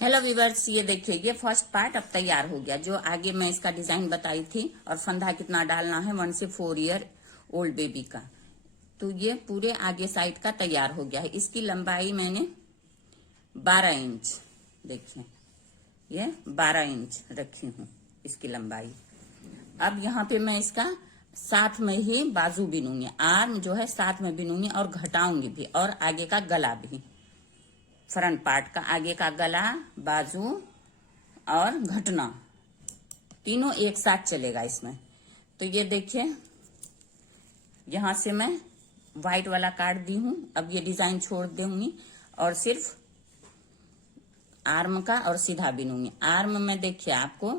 Hello viewers, ये देखिए ये फर्स्ट पार्ट अब तैयार हो गया। जो आगे मैं इसका डिजाइन बताई थी और फंदा कितना डालना है 1 से 4 ईयर ओल्ड बेबी का, तो ये पूरे आगे साइड का तैयार हो गया है। इसकी लंबाई मैंने 12 इंच, देखिए ये 12 इंच रखी हूँ इसकी लंबाई। अब यहाँ पे मैं इसका साथ में ही बाजू बिनूंगी, आर्म जो है साथ में बिनूंगी और घटाऊंगी भी, और आगे का गला भी, फ्रंट पार्ट का आगे का गला, बाजू और घटना तीनों एक साथ चलेगा इसमें। तो ये देखिए यहां से मैं व्हाइट वाला काट दी हूं। अब ये डिजाइन छोड़ दूंगी और सिर्फ आर्म का और सीधा बिनूंगी। आर्म में देखिए आपको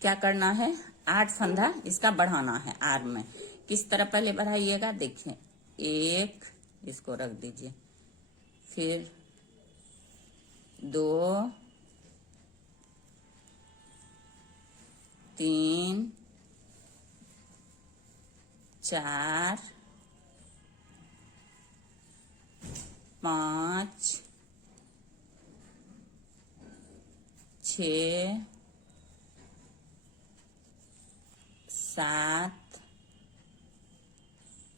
क्या करना है, 8 फंदा इसका बढ़ाना है। आर्म में किस तरह पहले बढ़ाइएगा, देखिए एक, इसको रख दीजिए, फिर 2, 3, 4, 5, 6, 7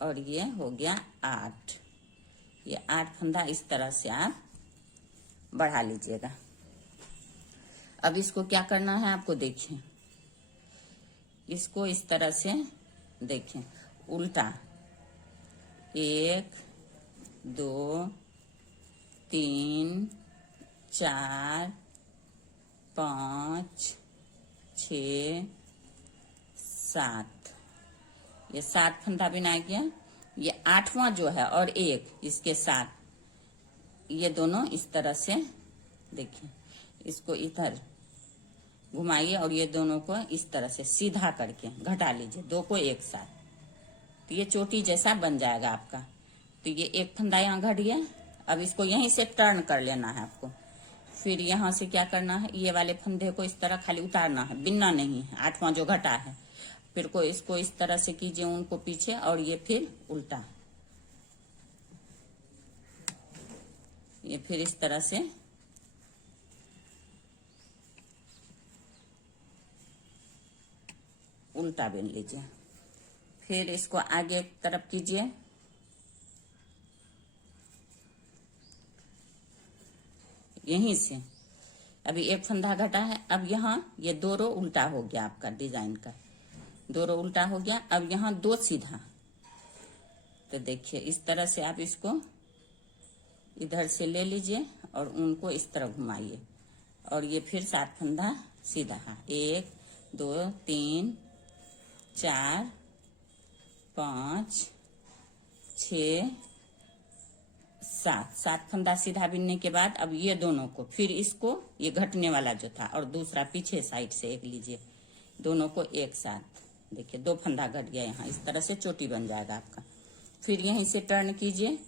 और ये हो गया 8। ये 8 फंदा इस तरह से आप बढ़ा लीजिएगा। अब इसको क्या करना है आपको, देखिए इसको इस तरह से देखिए उल्टा, 1, 2, 3, 4, 5, 6, 7, ये 7 फंदा बिना गया। ये 8वां जो है और एक इसके साथ, ये दोनों इस तरह से देखिए, इसको इधर घुमाइए और ये दोनों को इस तरह से सीधा करके घटा लीजिए, दो को एक साथ, तो ये चोटी जैसा बन जाएगा आपका। तो ये एक फंदा यहाँ घट गया। अब इसको यहीं से टर्न कर लेना है आपको। फिर यहाँ से क्या करना है, ये वाले फंदे को इस तरह खाली उतारना है, बिनना नहीं है, 8वां जो घटा है। फिर को इसको इस तरह से कीजिए, उनको पीछे, और ये फिर उल्टा, ये फिर इस तरह से उल्टा बिन लीजिए। फिर इसको आगे एक तरफ कीजिए, यहीं से अभी एक फंदा घटा है। अब यहाँ ये 2 रो उल्टा हो गया आपका डिजाइन का, 2 रो उल्टा हो गया। अब यहाँ 2 सीधा, तो देखिए इस तरह से आप इसको इधर से ले लीजिए और उनको इस तरह घुमाइए, और ये फिर 7 फंदा सीधा, 1, 2, 3, 4, 5, 6, 7 फंदा सीधा बिनने के बाद अब ये दोनों को, फिर इसको, ये घटने वाला जो था और दूसरा पीछे साइड से एक लीजिए, दोनों को एक साथ, देखिए 2 फंदा घट गया यहाँ, इस तरह से चोटी बन जाएगा आपका। फिर यहीं से टर्न कीजिए,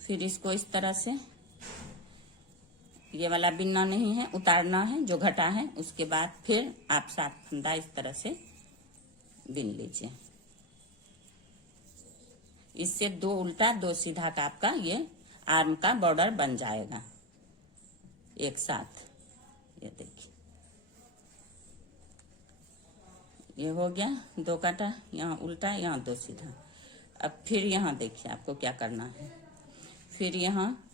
फिर इसको इस तरह से, ये वाला बिनना नहीं है, उतारना है जो घटा है। उसके बाद फिर आप 7 फंदा इस तरह से बिन लीजिए। इससे 2 उल्टा 2 सीधा का आपका ये आर्म का बॉर्डर बन जाएगा एक साथ। ये देखिए ये हो गया 2 काटा, यहाँ उल्टा, यहाँ 2 सीधा। अब फिर यहाँ देखिए आपको क्या करना है, फिर यहाँ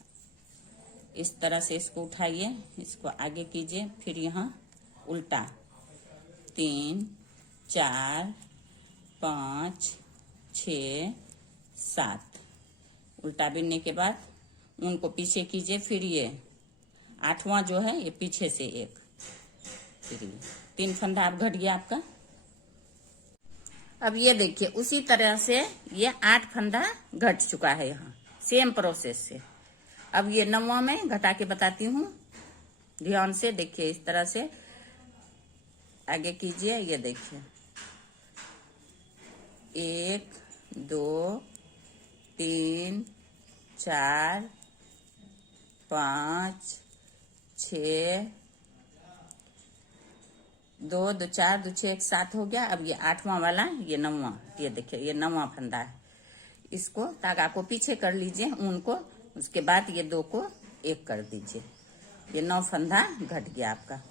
इस तरह से इसको उठाइए, इसको आगे कीजिए, फिर यहाँ उल्टा, 3, 4, 5, 6, 7 उल्टा बिनने के बाद उनको पीछे कीजिए। फिर ये 8वां जो है ये पीछे से एक, फिर ये 3 फंदा आप घट गया आपका। अब ये देखिए उसी तरह से ये 8 फंदा घट चुका है यहाँ, सेम प्रोसेस से। अब ये 9वां में घटा के बताती हूँ, ध्यान से देखिए, इस तरह से आगे कीजिए। ये देखिए 1, 2, 3, 4, 5, 6, 2, 2, 4, 2, 6, 7 हो गया। अब ये 8वां वाला, ये 9वां, ये देखिए ये 9वां फंदा है। इसको धागा को पीछे कर लीजिए, ऊन को उसके बाद ये 2 को 1 कर दीजिए। ये 9 फंदा घट गया आपका।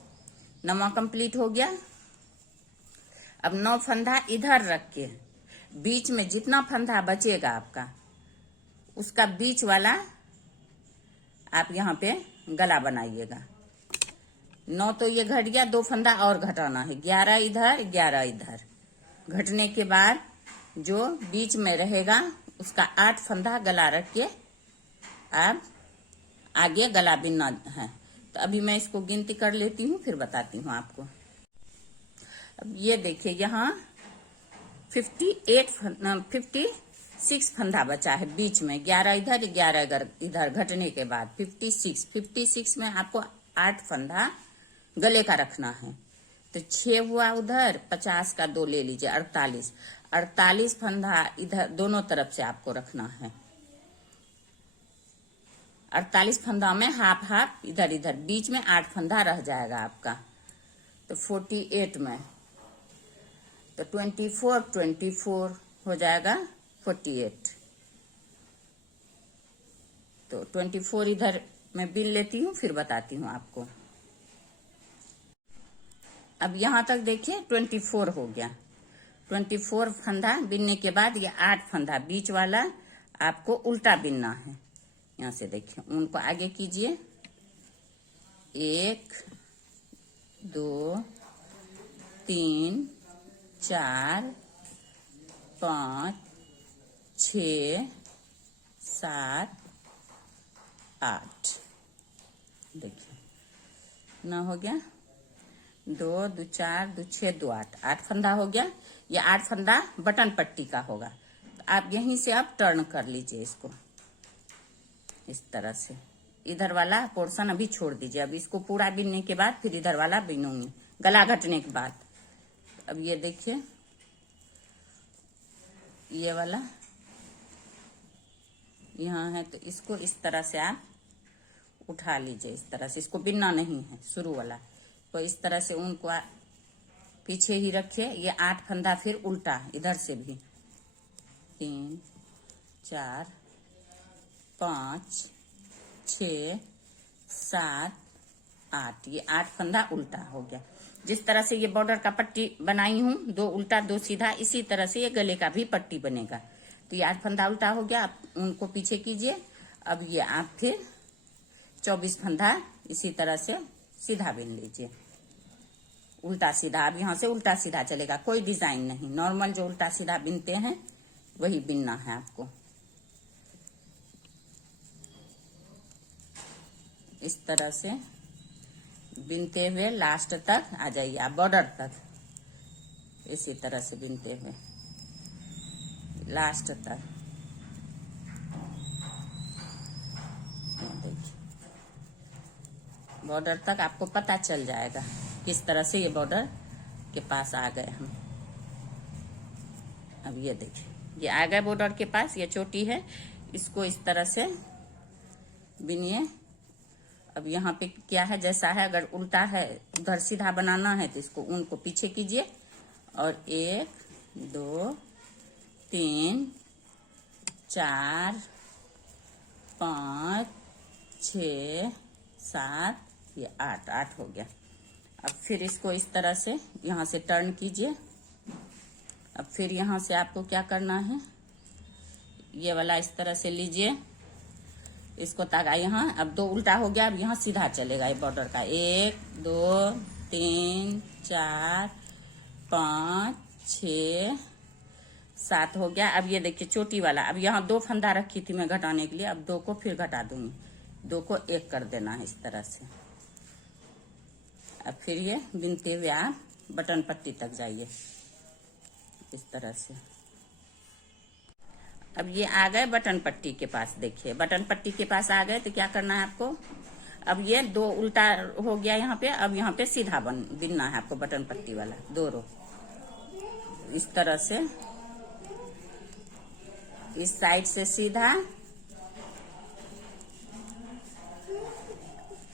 9वां कंप्लीट हो गया। अब 9 फंदा इधर रख के बीच में जितना फंदा बचेगा आपका, उसका बीच वाला आप यहाँ पे गला बनाइएगा। 9 तो ये घट गया, 2 फंदा और घटाना है। 11 इधर 11 इधर। घटने के बाद जो बीच में रहेगा उसका 8 फंदा गला रख के आप आगे गला बिनना है। तो अभी मैं इसको गिनती कर लेती हूँ, फिर बताती हूँ आपको। अब ये देखिए यहाँ 56 फंदा बचा है बीच में। 11 इधर 11 इधर घटने के बाद 56 में आपको 8 फंदा गले का रखना है। तो 6 हुआ उधर, 50 का 2 ले लीजिए, 48 फंदा इधर दोनों तरफ से आपको रखना है। 48 फंदा में हाफ हाफ इधर इधर, बीच में 8 फंदा रह जाएगा आपका। तो 48 में तो 24 हो जाएगा 48। तो 24 इधर मैं बिन लेती हूँ, फिर बताती हूँ आपको। अब यहाँ तक देखिए 24 हो गया। 24 फंदा बिनने के बाद ये 8 फंदा बीच वाला आपको उल्टा बिनना है। यहाँ से देखिए, उनको आगे कीजिए। 1 2 3 4 5 6 7 8। देखिए ना हो गया। 2 2 4 2 6 2 8 फंदा हो गया। ये 8 फंदा बटन पट्टी का होगा। तो आप यहीं से आप टर्न कर लीजिए इसको इस तरह से। इधर वाला पोर्शन अभी छोड़ दीजिए। अब इसको पूरा बिनने के बाद फिर इधर वाला बिनूंगी गला घटने के बाद। अब ये देखिए, ये वाला यहाँ है, तो इसको इस तरह से आप उठा लीजिए। इस तरह से इसको बिनना नहीं है शुरू वाला। तो इस तरह से उनको पीछे ही रखिए। ये 8 फंदा फिर उल्टा इधर से भी 3 4 5 6 7 8। ये 8 फंदा उल्टा हो गया। जिस तरह से ये बॉर्डर का पट्टी बनाई हूँ, 2 उल्टा 2 सीधा, इसी तरह से ये गले का भी पट्टी बनेगा। तो ये 8 फंदा उल्टा हो गया। आप उनको पीछे कीजिए। अब ये आप फिर 24 फंदा इसी तरह से सीधा बिन लीजिए, उल्टा सीधा। अब यहाँ से उल्टा सीधा चलेगा, कोई डिजाइन नहीं। नॉर्मल जो उल्टा सीधा बिनते हैं वही बिनना है आपको। इस तरह से बिनते हुए लास्ट तक आ जाइए आप, बॉर्डर तक। इसी तरह से बिनते हुए लास्ट तक। देखिए बॉर्डर तक आपको पता चल जाएगा किस तरह से ये बॉर्डर के पास आ गए हम। अब ये देखिए, ये आ गए बॉर्डर के पास। ये चोटी है, इसको इस तरह से बिनिए। अब यहाँ पे क्या है, जैसा है, अगर उल्टा है उधर सीधा बनाना है तो इसको उनको पीछे कीजिए। और 1 2 3 4 5 6 7 ये 8 हो गया। अब फिर इसको इस तरह से यहाँ से टर्न कीजिए। अब फिर यहाँ से आपको क्या करना है, ये वाला इस तरह से लीजिए इसको तागा यहाँ। अब 2 उल्टा हो गया। अब यहाँ सीधा चलेगा ये बॉर्डर का। 1 2 3 4 5 6 7 हो गया। अब ये देखिए चोटी वाला। अब यहाँ 2 फंदा रखी थी मैं घटाने के लिए, अब 2 को फिर घटा दूंगी। 2 को 1 कर देना है इस तरह से। अब फिर ये बिनते हुए आप बटन पट्टी तक जाइए इस तरह से। अब ये आ गए बटन पट्टी के पास। देखिए बटन पट्टी के पास आ गए तो क्या करना है आपको, अब ये 2 उल्टा हो गया यहाँ पे। अब यहाँ पे सीधा बिनना है आपको बटन पट्टी वाला 2 रो इस तरह से। इस साइड से सीधा।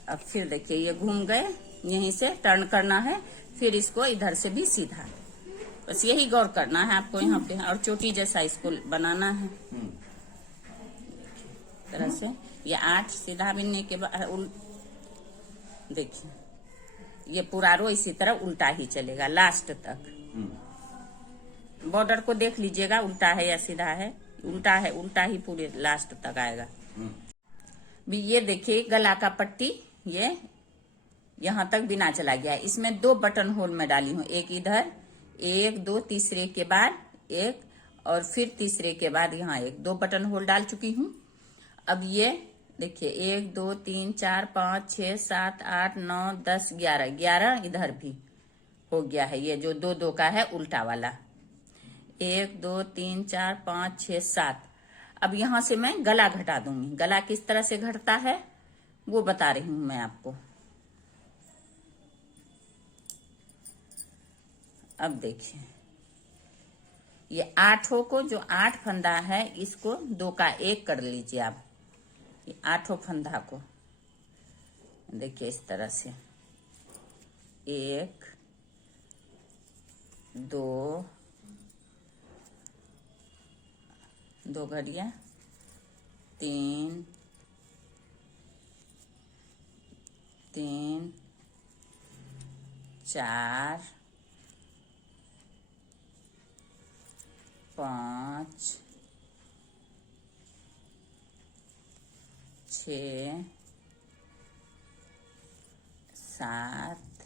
अब फिर देखिए ये घूम गए, यहीं से टर्न करना है। फिर इसको इधर से भी सीधा। बस यही गौर करना है आपको यहाँ पे। और चोटी जैसा इसको बनाना है तरह से। ये 8 सीधा बिनने के बाद देखिए ये पूरा रो इसी तरह उल्टा ही चलेगा लास्ट तक। बॉर्डर को देख लीजिएगा उल्टा है या सीधा है, उल्टा है, उल्टा ही पूरे लास्ट तक आएगा। भी ये देखिए गला का पट्टी ये यहां तक बिना चला गया है। इसमें 2 बटन होल में डाली हूं, एक इधर, 1 2 तीसरे के बाद एक और फिर तीसरे के बाद यहाँ 2 बटन होल डाल चुकी हूँ। अब ये देखिए 1 2 3 4 5 6 7 8 9 10 11 11 इधर भी हो गया है। ये जो 2 2 का है उल्टा वाला 1 2 3 4 5 6 7। अब यहां से मैं गला घटा दूंगी। गला किस तरह से घटता है वो बता रही हूं मैं आपको। अब देखिए ये 8 को जो 8 फंदा है इसको 2 का 1 कर लीजिए आप। ये 8 फंदा को देखिए इस तरह से 1 2 2 घड़िया 3 3 4 5 6 7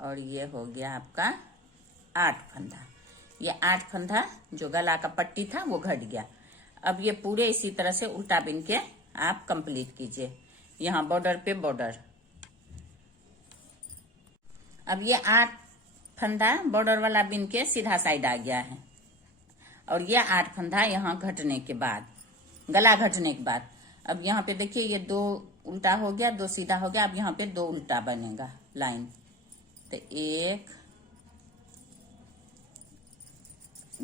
और ये हो गया आपका 8 फंदा। ये 8 फंदा जो गला का पट्टी था वो घट गया। अब ये पूरे इसी तरह से उल्टा बिन के आप कंप्लीट कीजिए। यहाँ बॉर्डर पे बॉर्डर। अब ये 8 फंदा बॉर्डर वाला बिन के सीधा साइड आ गया है और ये 8 फंदा यहाँ घटने के बाद, गला घटने के बाद। अब यहाँ पे देखिए ये 2 उल्टा हो गया, 2 सीधा हो गया। अब यहाँ पे 2 उल्टा बनेगा लाइन। तो 1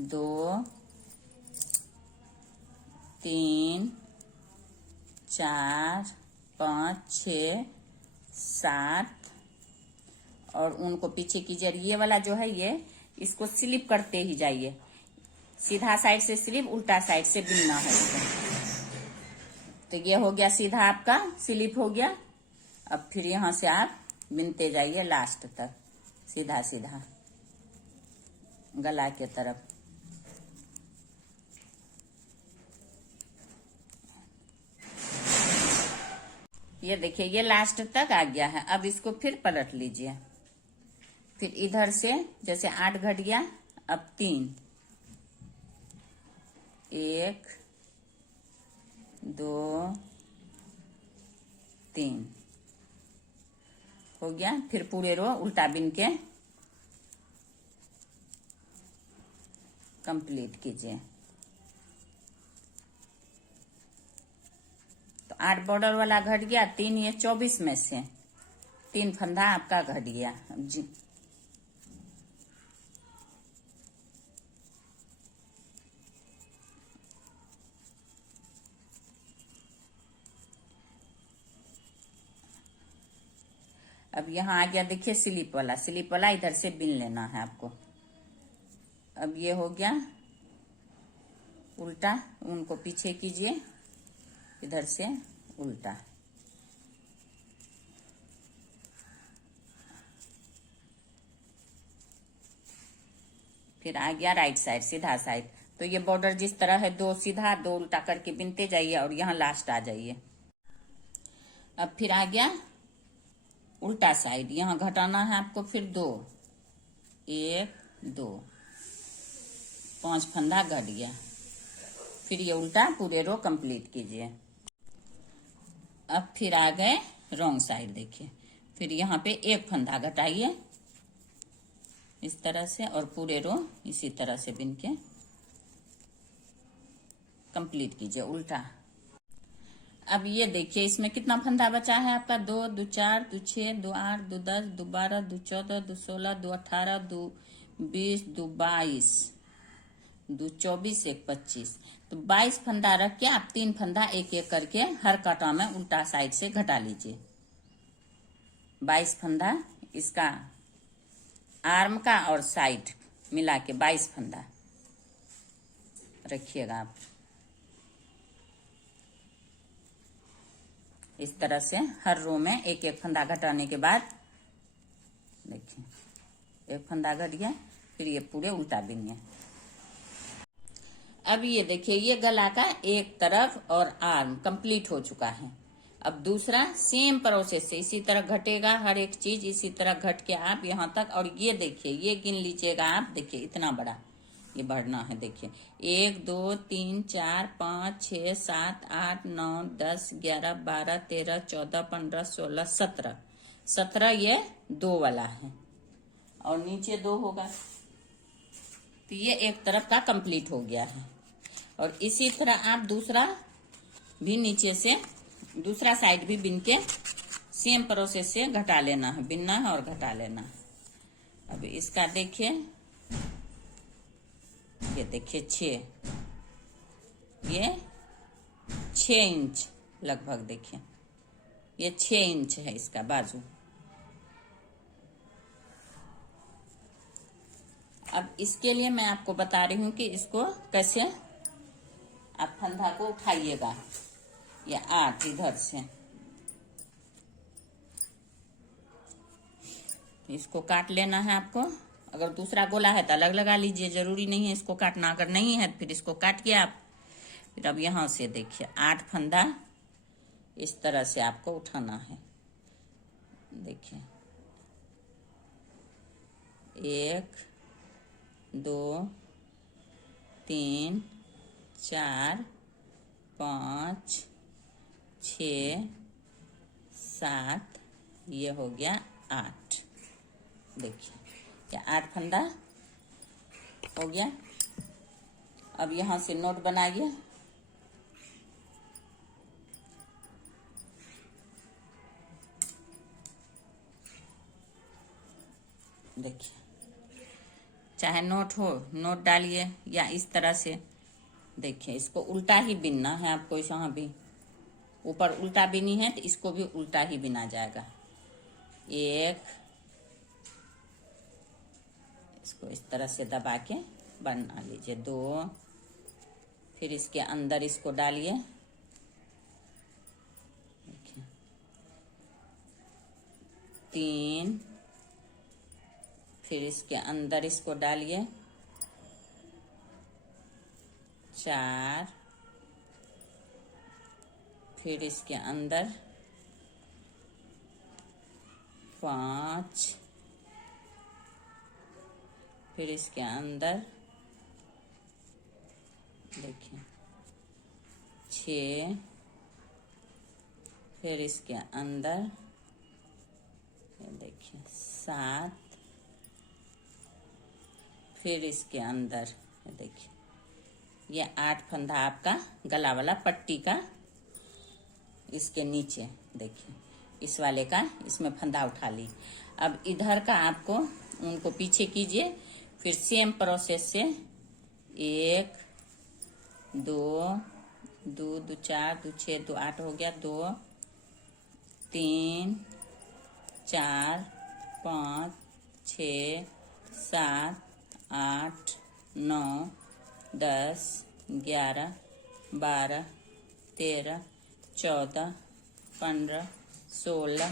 2 3 4 5 6 7 और उनको पीछे कीजिए। ये वाला जो है ये इसको स्लिप करते ही जाइए। सीधा साइड से स्लिप, उल्टा साइड से बिनना है इसको। तो ये हो गया सीधा आपका स्लिप हो गया। अब फिर यहां से आप बिनते जाइए लास्ट तक सीधा सीधा गला के तरफ। ये देखिए ये लास्ट तक आ गया है। अब इसको फिर पलट लीजिए। फिर इधर से जैसे 8 घट गया, अब 3 1 2 3 हो गया। फिर पूरे रो उल्टा बिन के कंप्लीट कीजिए। तो 8 बॉर्डर वाला घट गया, 3 ये 24 में से 3 फंदा आपका घट गया। अब जी अब यहाँ आ गया देखिए स्लिप वाला। स्लिप वाला इधर से बिन लेना है आपको। अब ये हो गया उल्टा, उनको पीछे कीजिए, इधर से उल्टा। फिर आ गया राइट साइड सीधा साइड। तो ये बॉर्डर जिस तरह है 2 सीधा 2 उल्टा करके बिनते जाइए और यहाँ लास्ट आ जाइए। अब फिर आ गया उल्टा साइड। यहाँ घटाना है आपको फिर 2 1 2 5 फंदा घट गया। फिर ये उल्टा पूरे रो कंप्लीट कीजिए। अब फिर आ गए रॉन्ग साइड। देखिए फिर यहाँ पे 1 फंदा घटाइए इस तरह से और पूरे रो इसी तरह से बिन के कंप्लीट कीजिए उल्टा। अब ये देखिए इसमें कितना फंदा बचा है आपका 2 2 4 2 6 2 8 2 10 2 12 2 14 2 16 2 18 2 20 2 22 2 24 1 25। तो 22 फंदा रख के आप 3 फंदा एक एक करके हर कांटा में उल्टा साइड से घटा लीजिए। 22 फंदा इसका आर्म का और साइड मिला के 22 फंदा रखिएगा आप। इस तरह से हर रो में एक एक फंदा घटाने के बाद देखिए एक फंदा घट गया, फिर ये पूरे उल्टा बिनिए। अब ये देखिए ये गला का एक तरफ और आर्म कंप्लीट हो चुका है। अब दूसरा सेम प्रोसेस से इसी तरह घटेगा, हर एक चीज इसी तरह घट के आप यहाँ तक। और ये देखिए ये गिन लीजिएगा आप, देखिए इतना बड़ा ये बढ़ना है। देखिए 1 2 3 4 5 6 7 8 9 10 11 12 13 14 15 16 17 ये 2 वाला है और नीचे 2 होगा, तो ये एक तरफ का कंप्लीट हो गया है। और इसी तरह आप दूसरा भी नीचे से दूसरा साइड भी बिन के सेम प्रोसेस से घटा लेना है, बिनना है और घटा लेना है। अब इसका देखिए ये देखिए 6 ये 6 इंच लगभग, देखिए ये 6 इंच है इसका बाजू। अब इसके लिए मैं आपको बता रही हूं कि इसको कैसे आप फंदा को उठाइएगा। या 8 इधर से इसको काट लेना है आपको। अगर दूसरा गोला है तो अलग लगा लीजिए, जरूरी नहीं है इसको काटना। अगर नहीं है तो फिर इसको काट के आप फिर अब यहां से देखिए 8 फंदा इस तरह से आपको उठाना है। देखिए 1 2 3 4 5 6 7 ये हो गया 8। देखिए क्या 8 फंदा हो गया। अब यहां से नोट बनाइए। देखिए चाहे नोट हो नोट डालिए या इस तरह से। देखिए इसको उल्टा ही बिनना है आपको, यहाँ भी ऊपर उल्टा बिनी है तो इसको भी उल्टा ही बिना जाएगा। 1 इसको इस तरह से दबा के बना लीजिए। 2 फिर इसके अंदर इसको डालिए। 3 फिर इसके अंदर इसको डालिए। 4 फिर इसके अंदर 5 फिर इसके अंदर देखिए 6 फिर इसके अंदर ये देखिए 7 फिर इसके अंदर देखिए ये 8 फंदा आपका गला वाला पट्टी का इसके नीचे। देखिए इस वाले का इसमें फंदा उठा ली। अब इधर का आपको उनको पीछे कीजिए, फिर सेम प्रोसेस से 1 2 2 2 4 2 6 2 8 हो गया। 2 3 4 5 6 7 8 9 10 11 12 13 14 15 16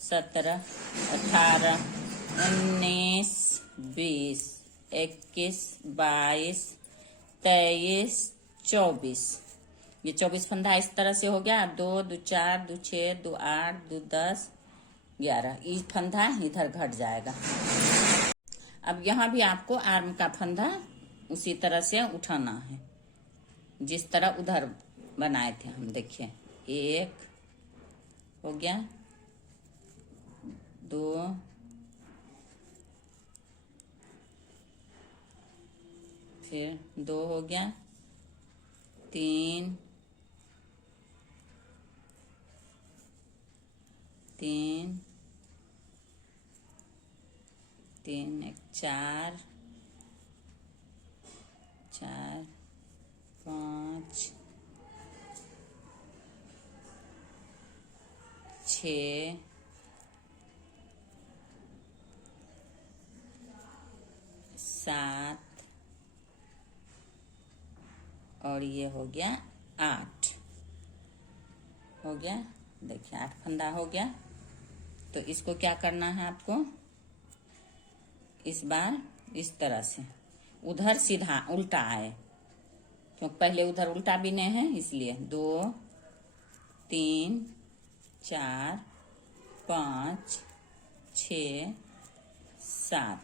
17 18 19 20 21 22 23 24 ये 24 फंदा इस तरह से हो गया। 2 2 4 2 6 2 8 2 10 11 ये फंदा इधर घट जाएगा। अब यहाँ भी आपको आर्म का फंदा उसी तरह से उठाना है जिस तरह उधर बनाए थे हम। देखिए 1 हो गया। 2 फिर 2 हो गया। 3 3 3 1 4 4 5 6 7 और ये हो गया 8 हो गया। देखिए 8 फंदा हो गया। तो इसको क्या करना है आपको, इस बार इस तरह से उधर सीधा उल्टा आए, क्योंकि पहले उधर उल्टा बिने हैं इसलिए। 2 3 4 5 6 7,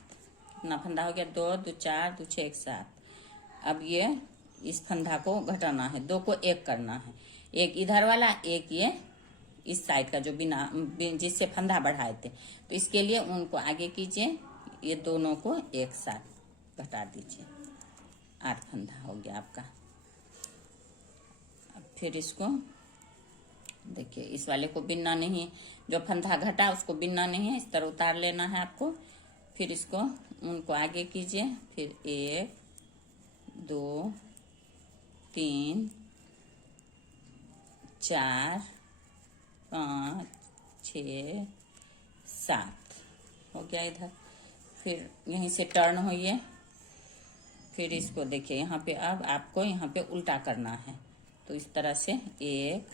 कितना फंदा हो गया, 2 2 4 2 6 1 7। अब ये इस फंदा को घटाना है, 2 को एक करना है, एक इधर वाला एक ये इस साइड का जो बिना जिससे फंदा बढ़ाए थे। तो इसके लिए उनको आगे कीजिए, ये दोनों को एक साथ घटा दीजिए। 8 फंदा हो गया आपका। अब फिर इसको देखिए, इस वाले को बिनना नहीं, जो फंदा घटा उसको बिनना नहीं है, इस तरह उतार लेना है आपको। फिर इसको उनको आगे कीजिए, फिर 1 2 3 4 5 6 7 हो गया इधर। फिर यहीं से टर्न होइए, फिर इसको देखिए यहाँ पे अब आपको यहाँ पे उल्टा करना है। तो इस तरह से 1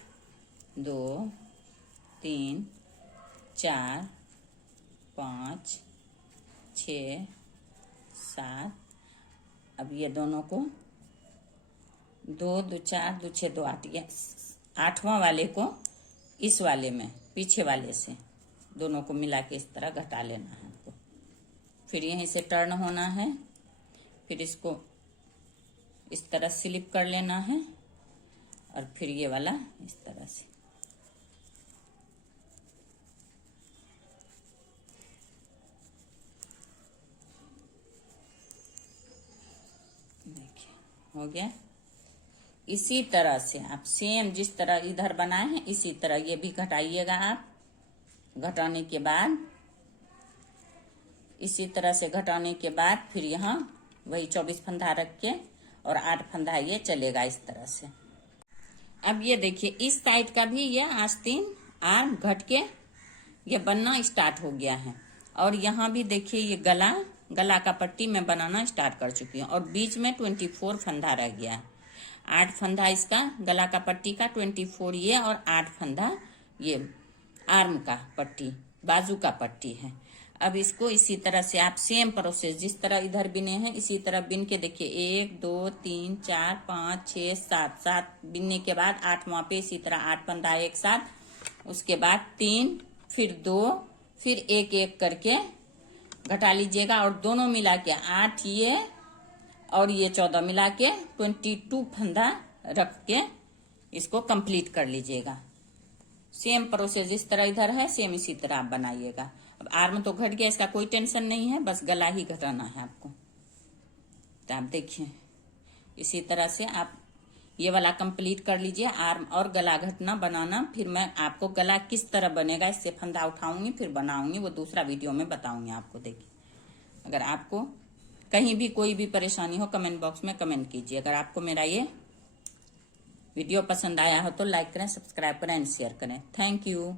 2 3 4 5 6 7। अब ये दोनों को 2 2 4 2 6 2 8, ये 8वां वाले को इस वाले में पीछे वाले से दोनों को मिला के इस तरह घटा लेना है आपको। फिर यहीं से टर्न होना है, फिर इसको इस तरह स्लिप कर लेना है, और फिर ये वाला इस तरह से। देखिए हो गया। इसी तरह से आप सेम जिस तरह इधर बनाए हैं इसी तरह ये भी घटाइएगा आप। घटाने के बाद इसी तरह से घटाने के बाद फिर यहाँ वही 24 फंदा रख के और 8 फंदा ये चलेगा इस तरह से। अब ये देखिए इस साइड का भी ये आस्तीन आर्म घट के ये बनना स्टार्ट हो गया है। और यहाँ भी देखिए ये गला का पट्टी मैं बनाना स्टार्ट कर चुकी हूँ, और बीच में 24 फंदा रह गया है। 8 फंदा इसका गला का पट्टी का, 24 ये, और 8 फंदा ये आर्म का पट्टी, बाजू का पट्टी है। अब इसको इसी तरह से आप सेम प्रोसेस जिस तरह इधर बिने हैं इसी तरह बिन के देखिए। 1 2 3 4 5 6 7, 7 बिनने के बाद 8वां पे इसी तरह 8 फंदा एक साथ, उसके बाद 3 फिर 2 फिर 1 1 करके घटा लीजिएगा, और दोनों मिला के 8 ये और ये 14 मिला के 22 फंदा रख के इसको कंप्लीट कर लीजिएगा। सेम प्रोसेस जिस तरह इधर है सेम इसी तरह आप बनाइएगा। अब आर्म तो घट गया, इसका कोई टेंशन नहीं है, बस गला ही घटाना है आपको। तो आप देखिए इसी तरह से आप ये वाला कंप्लीट कर लीजिए, आर्म और गला घटना बनाना। फिर मैं आपको गला किस तरह बनेगा इससे फंदा उठाऊंगी फिर बनाऊंगी, वो दूसरा वीडियो में बताऊंगी आपको। देखिए अगर आपको कहीं भी कोई भी परेशानी हो कमेंट बॉक्स में कमेंट कीजिए। अगर आपको मेरा ये वीडियो पसंद आया हो तो लाइक करें, सब्सक्राइब करें एंड शेयर करें। Thank you.